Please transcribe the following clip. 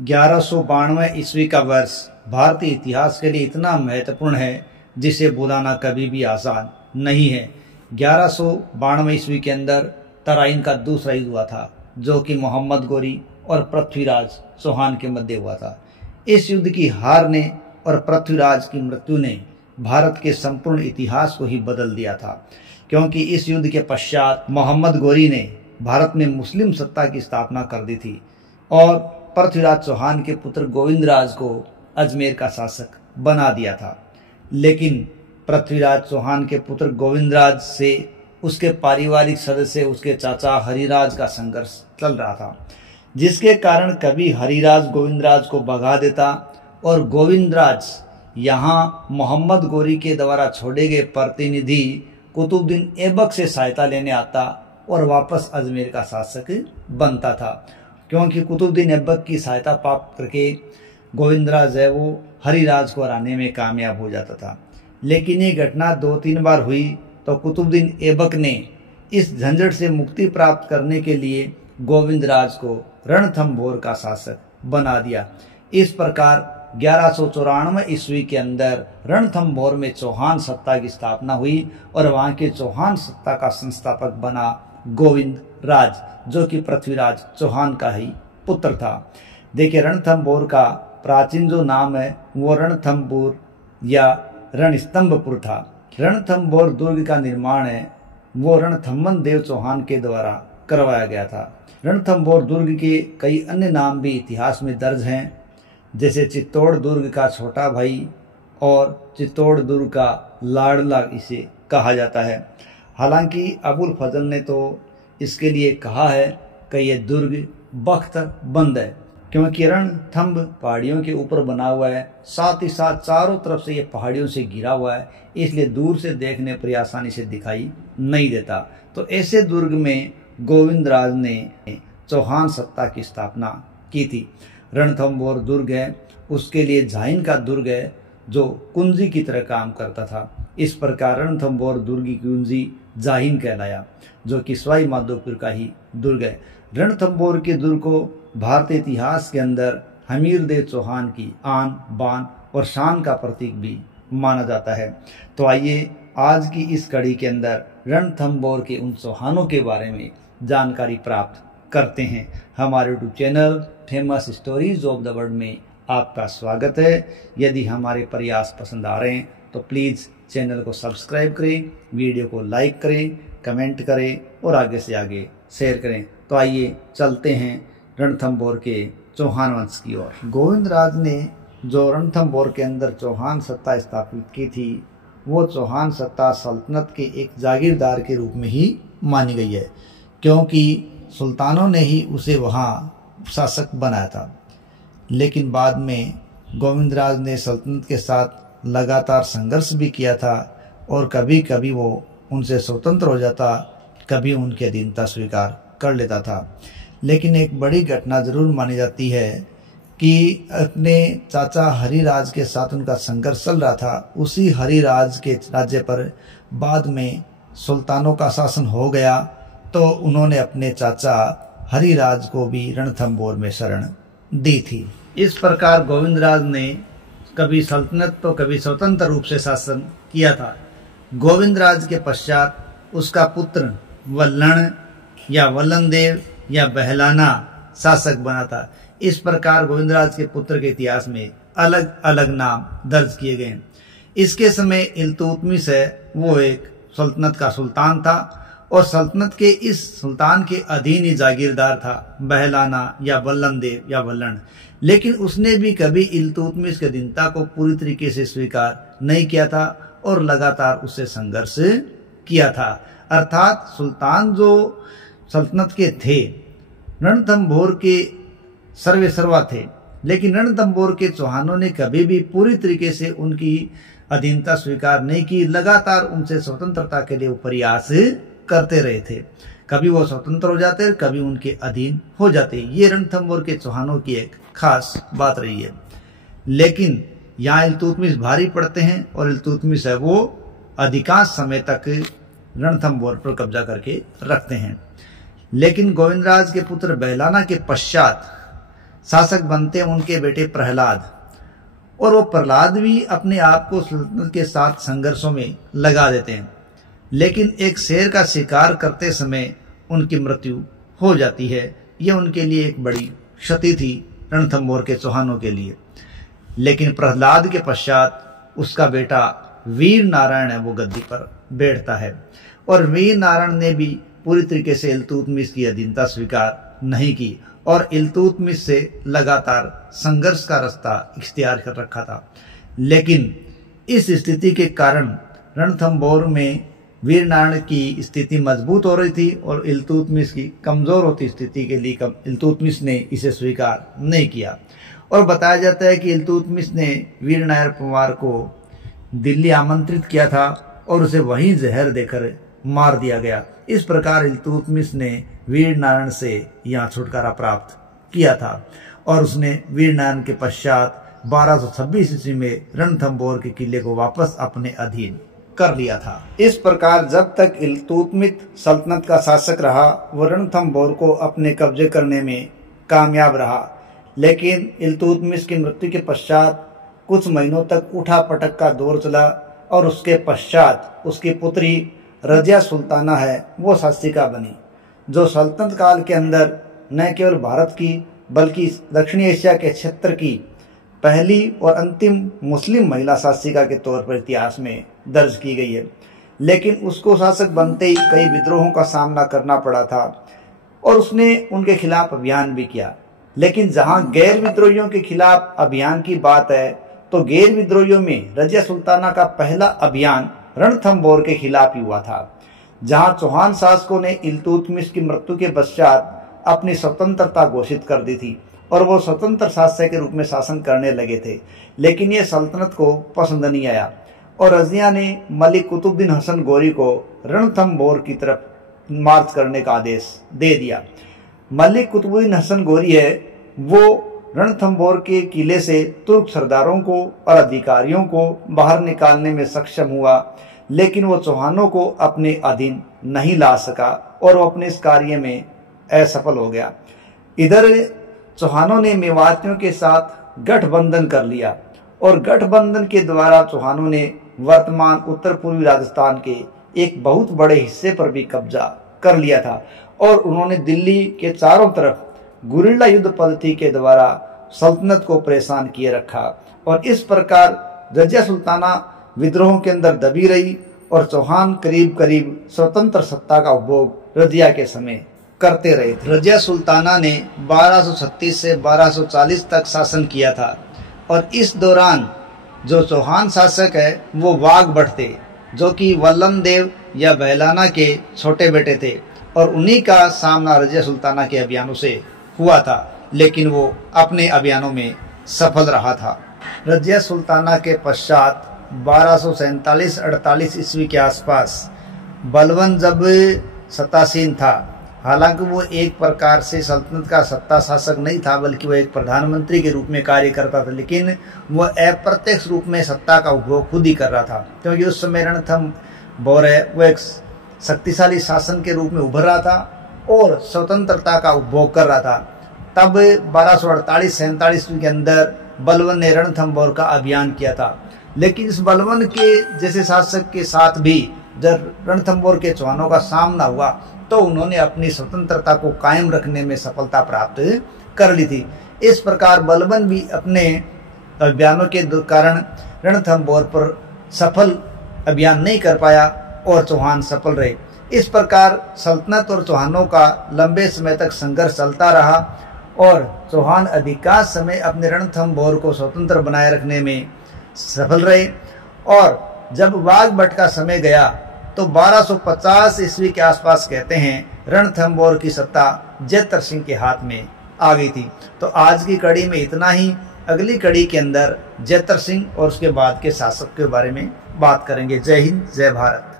1192 ईस्वी का वर्ष भारतीय इतिहास के लिए इतना महत्वपूर्ण है जिसे भुलाना कभी भी आसान नहीं है। 1192 ईस्वी के अंदर तराइन का दूसरा युद्ध हुआ था, जो कि मोहम्मद गोरी और पृथ्वीराज चौहान के मध्य हुआ था। इस युद्ध की हार ने और पृथ्वीराज की मृत्यु ने भारत के संपूर्ण इतिहास को ही बदल दिया था, क्योंकि इस युद्ध के पश्चात मोहम्मद गोरी ने भारत में मुस्लिम सत्ता की स्थापना कर दी थी और पृथ्वीराज चौहान के पुत्र गोविंदराज को अजमेर का शासक बना दिया था। लेकिन पृथ्वीराज चौहान के पुत्र गोविंदराज से उसके पारिवारिक सदस्य उसके चाचा हरिराज का संघर्ष चल रहा था, जिसके कारण कभी हरिराज गोविंदराज को भगा देता और गोविंदराज यहाँ मोहम्मद गोरी के द्वारा छोड़े गए प्रतिनिधि कुतुबुद्दीन ऐबक से सहायता लेने आता और वापस अजमेर का शासक बनता था, क्योंकि कुतुबुद्दीन ऐबक की सहायता प्राप्त करके गोविंदराज है वो हरिराज को हराने में कामयाब हो जाता था। लेकिन ये घटना 2-3 बार हुई तो कुतुबुद्दीन ऐबक ने इस झंझट से मुक्ति प्राप्त करने के लिए गोविंदराज को रणथंभौर का शासक बना दिया। इस प्रकार 1194 ईस्वी के अंदर रणथंभौर में चौहान सत्ता की स्थापना हुई और वहां के चौहान सत्ता का संस्थापक बना गोविंदराज, जो कि पृथ्वीराज चौहान का ही पुत्र था। देखिए, रणथंभौर का प्राचीन जो नाम है वो रणथंभौर या रणस्तंभपुर था। रणथंभौर दुर्ग का निर्माण है वो रणथंभन देव चौहान के द्वारा करवाया गया था। रणथंभौर दुर्ग के कई अन्य नाम भी इतिहास में दर्ज हैं, जैसे चित्तौड़ दुर्ग का छोटा भाई और चित्तौड़ दुर्ग का लाडला इसे कहा जाता है। हालांकि अबुल फजल ने तो इसके लिए कहा है कि यह दुर्ग बख्तरबंद है, क्योंकि रणथंभ पहाड़ियों के ऊपर बना हुआ है, साथ ही साथ चारों तरफ से ये पहाड़ियों से घिरा हुआ है, इसलिए दूर से देखने पर आसानी से दिखाई नहीं देता। तो ऐसे दुर्ग में गोविंदराज ने चौहान सत्ता की स्थापना की थी। रणथंभौर दुर्ग है, उसके लिए झाइन का दुर्ग है जो कुंजी की तरह काम करता था। इस प्रकार रणथंभौर दुर्ग की कुंजी झाइन कहलाया, जो कि सवाई माधोपुर का ही दुर्ग है। रणथंभौर के दुर्ग को भारतीय इतिहास के अंदर हमीरदेव चौहान की आन बान और शान का प्रतीक भी माना जाता है। तो आइए आज की इस कड़ी के अंदर रणथंभौर के उन चौहानों के बारे में जानकारी प्राप्त करते हैं। हमारे YouTube channel famous stories of the world में आपका स्वागत है। यदि हमारे प्रयास पसंद आ रहे हैं तो प्लीज़ चैनल को सब्सक्राइब करें, वीडियो को लाइक करें, कमेंट करें और आगे से आगे शेयर करें। तो आइए चलते हैं रणथंभौर के चौहान वंश की ओर। गोविंदराज ने जो रणथंभौर के अंदर चौहान सत्ता स्थापित की थी, वो चौहान सत्ता सल्तनत के एक जागीरदार के रूप में ही मानी गई है, क्योंकि सुल्तानों ने ही उसे वहाँ शासक बनाया था। लेकिन बाद में गोविंदराज ने सल्तनत के साथ लगातार संघर्ष भी किया था और कभी कभी वो उनसे स्वतंत्र हो जाता, कभी उनकी अधीनता स्वीकार कर लेता था। लेकिन एक बड़ी घटना जरूर मानी जाती है कि अपने चाचा हरिराज के साथ उनका संघर्ष चल रहा था। उसी हरिराज के राज्य पर बाद में सुल्तानों का शासन हो गया, तो उन्होंने अपने चाचा हरिराज को भी रणथंभौर में शरण दी थी। इस प्रकार गोविंदराज ने कभी सल्तनत तो कभी स्वतंत्र रूप से शासन किया था। गोविंदराज के पश्चात उसका पुत्र वल्लण या वल्लनदेव या बहलाना शासक बना था। इस प्रकार गोविंदराज के पुत्र के इतिहास में अलग अलग नाम दर्ज किए गए। इसके समय इल्तुतमिश है वो एक सल्तनत का सुल्तान था और सल्तनत के इस सुल्तान के अधीन ही जागीरदार था बहलाना या वल्लनदेव या वल्लण। लेकिन उसने भी कभी इल्तुतमिश के अधीनता को पूरी तरीके से स्वीकार नहीं किया था और लगातार उससे संघर्ष किया था। अर्थात सुल्तान जो सल्तनत के थे रणथंभौर के सर्वे सर्वा थे, लेकिन रणथंभौर के चौहानों ने कभी भी पूरी तरीके से उनकी अधीनता स्वीकार नहीं की। लगातार उनसे स्वतंत्रता के लिए वो प्रयास करते रहे थे। कभी वो स्वतंत्र हो जाते, कभी उनके अधीन हो जाते। ये रणथंभौर के चौहानों की एक खास बात रही है। लेकिन यहाँ इल्तुतमिश भारी पड़ते हैं और इल्तुतमिश है वो अधिकांश समय तक रणथंभौर पर कब्जा करके रखते हैं। लेकिन गोविंदराज के पुत्र बहलाना के पश्चात शासक बनते उनके बेटे प्रहलाद, और वो प्रहलाद भी अपने आप को सल्तनत के साथ संघर्षों में लगा देते हैं, लेकिन एक शेर का शिकार करते समय उनकी मृत्यु हो जाती है। यह उनके लिए एक बड़ी क्षति थी, रणथंभौर के चौहानों के लिए। लेकिन प्रहलाद के पश्चात उसका बेटा वीर नारायण है, वो गद्दी पर बैठता है, और वीर नारायण ने भी पूरी तरीके से इल्तुतमिश की अधीनता स्वीकार नहीं की और इल्तुतमिश से लगातार संघर्ष का रास्ता इख्तियार कर रखा था। लेकिन इस स्थिति के कारण रणथंभौर में वीर नारायण की स्थिति मजबूत हो रही थी और इल्तुतमिश की कमजोर होती स्थिति के लिए इल्तुतमिश ने इसे स्वीकार नहीं किया। और बताया जाता है कि इल्तुतमिश ने वीर नारायण पंवार को दिल्ली आमंत्रित किया था और उसे वहीं जहर देकर मार दिया गया। इस प्रकार इल्तुतमिश ने वीर नारायण से यहाँ छुटकारा प्राप्त किया था और उसने वीर नारायण के पश्चात 1226 ईस्वी में रणथंभौर के किले को वापस अपने अधीन कर लिया था। इस प्रकार जब तक इल्तुतमिश सल्तनत का शासक रहा, वो रणथंभौर को अपने कब्जे करने में कामयाब रहा। लेकिन इल्तुतमिश की मृत्यु के पश्चात कुछ महीनों तक उठा पटक का दौर चला और उसके पश्चात उसकी पुत्री रजिया सुल्ताना है, वो शासिका बनी, जो सल्तनत काल के अंदर न केवल भारत की बल्कि दक्षिणी एशिया के क्षेत्र की पहली और अंतिम मुस्लिम महिला शासिका के तौर पर इतिहास में दर्ज की गई है। लेकिन उसको शासक बनते ही कई विद्रोहों का सामना करना पड़ा था और उसने उनके खिलाफ अभियान भी किया। लेकिन जहां गैर विद्रोहियों के खिलाफ अभियान की बात है, तो गैर विद्रोहियों में रजिया सुल्ताना का पहला अभियान रणथंभौर के खिलाफ ही हुआ था, जहां चौहान शासकों ने इल्तुतमिश की मृत्यु के पश्चात अपनी स्वतंत्रता घोषित कर दी थी और वो स्वतंत्र शासक के रूप में शासन करने लगे थे। लेकिन ये सल्तनत को पसंद नहीं आया और रजिया ने मलिक कुतुबुद्दीन हसन गोरी को रणथंभौर की तरफ मार्च करने का आदेश दे दिया। मलिक कुतुबुद्दीन हसन गोरी है, वो रणथंभौर के किले से तुर्क सरदारों को और अधिकारियों को बाहर निकालने में सक्षम हुआ, लेकिन वो चौहानों को अपने अधीन नहीं ला सका और वो अपने इस कार्य में असफल हो गया। इधर चौहानों ने मेवातियों के साथ गठबंधन कर लिया और गठबंधन के द्वारा चौहानों ने वर्तमान उत्तर पूर्वी राजस्थान के एक बहुत बड़े हिस्से पर भी कब्जा कर लिया था और उन्होंने दिल्ली के चारों तरफ गुरिल्ला युद्ध पद्धति के द्वारा सल्तनत को परेशान किए रखा और इस प्रकार रजिया सुल्ताना विद्रोहों के अंदर दबी रही और चौहान करीब करीब स्वतंत्र सत्ता का उपभोग रजिया के समय करते रहे। रजिया सुल्ताना ने 1236 से 1240 तक शासन किया था और इस दौरान जो चौहान शासक है वो वाघ भट्ट थे, जो कि वल्लन देव या बहलाना के छोटे बेटे थे और उन्हीं का सामना रजिया सुल्ताना के अभियानों से हुआ था, लेकिन वो अपने अभियानों में सफल रहा था। रजिया सुल्ताना के पश्चात 1247-48 ईस्वी के आसपास बलबन जब सत्तासीन था, हालांकि वो एक प्रकार से सल्तनत का सत्ता शासक नहीं था बल्कि वो एक प्रधानमंत्री के रूप में कार्य करता था, लेकिन वो अप्रत्यक्ष रूप में सत्ता का उपभोग खुद ही कर रहा था, क्योंकि उस समय रणथंभौर वो एक शक्तिशाली शासन के रूप में उभर रहा था और स्वतंत्रता का उपभोग कर रहा था। तब 1248-47 के अंदर बलबन ने रणथंभौर का अभियान किया था, लेकिन इस बलबन के जैसे शासक के साथ भी जब रणथंभौर के चौहानों का सामना हुआ तो उन्होंने अपनी स्वतंत्रता को कायम रखने में सफलता प्राप्त कर ली थी। इस प्रकार बलबन भी अपने अभियानों के कारण रणथंभौर पर सफल अभियान नहीं कर पाया और चौहान सफल रहे। इस प्रकार सल्तनत और चौहानों का लंबे समय तक संघर्ष चलता रहा और चौहान अधिकांश समय अपने रणथंभौर को स्वतंत्र बनाए रखने में सफल रहे और जब वाघ भट्ट का समय गया तो 1250 ईस्वी के आसपास कहते हैं रणथंभौर की सत्ता जैतर सिंह के हाथ में आ गई थी। तो आज की कड़ी में इतना ही। अगली कड़ी के अंदर जैतर सिंह और उसके बाद के शासक के बारे में बात करेंगे। जय हिंद, जय भारत।